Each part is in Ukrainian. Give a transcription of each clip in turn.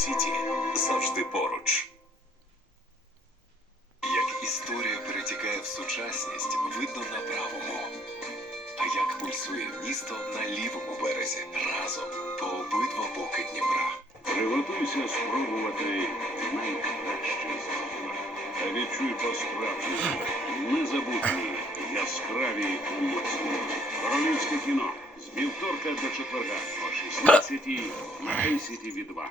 Сіті завжди поруч. Як історія перетікає в сучасність, видно на правому. А як пульсує місто на лівому березі разом по обидва боки Дніпра. Приготуйся спробувати найкраще з. Та відчуй по-справжньому незабутні яскраві емоції. Королівське кіно з вівторка до четверга о 16 на ACTV 2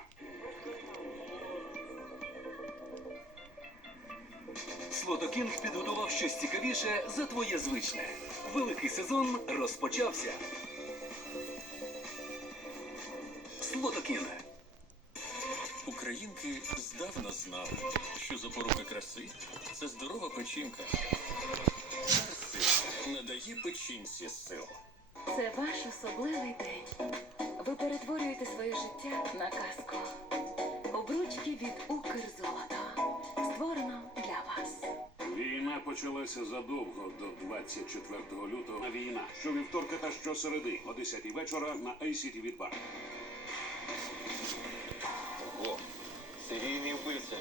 Слотокінг підготував щось цікавіше за твоє звичне. Великий сезон розпочався. Слотокінг. Українки здавна знали, що запорука краси це здорова печінка. Персик надає печінці сил. Це ваш особливий день. Ви перетворюєте своє життя на казку. Обручки від Укрзолота. Почалася задовго до 24 лютого. А війна щовівторка та щосереди о 10 вечора на ACTV 2 О, серійний вбивця.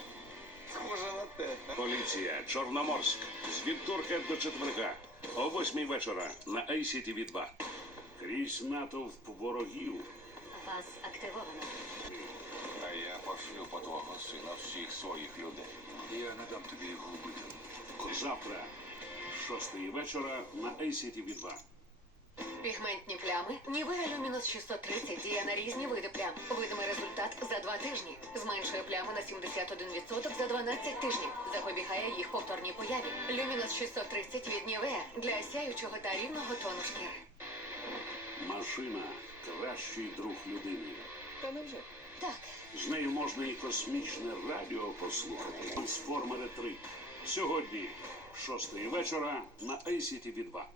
Схоже на те. Поліція Чорноморськ з вівторка до четверга о 8 вечора на ACTV 2 Крізь натовп ворогів. Вас активовано. А я пошлю по твого сина всіх своїх людей. Я не дам тобі вбити. Завтра, 6 вечора на ACTV 2 Пігментні плями Нівеа Люмінус 630 діє на різні види плям. Видимий результат за два тижні. Зменшує плями на 71% за 12 тижнів. Запобігає їх повторній появі. Люмінус 630 від Нівеа для сяючого та рівного тону шкіри. Машина кращий друг людини. Так, З нею можна і космічне радіо послухати. Трансформери 3. Сьогодні, 6 вечора, на ICTV 2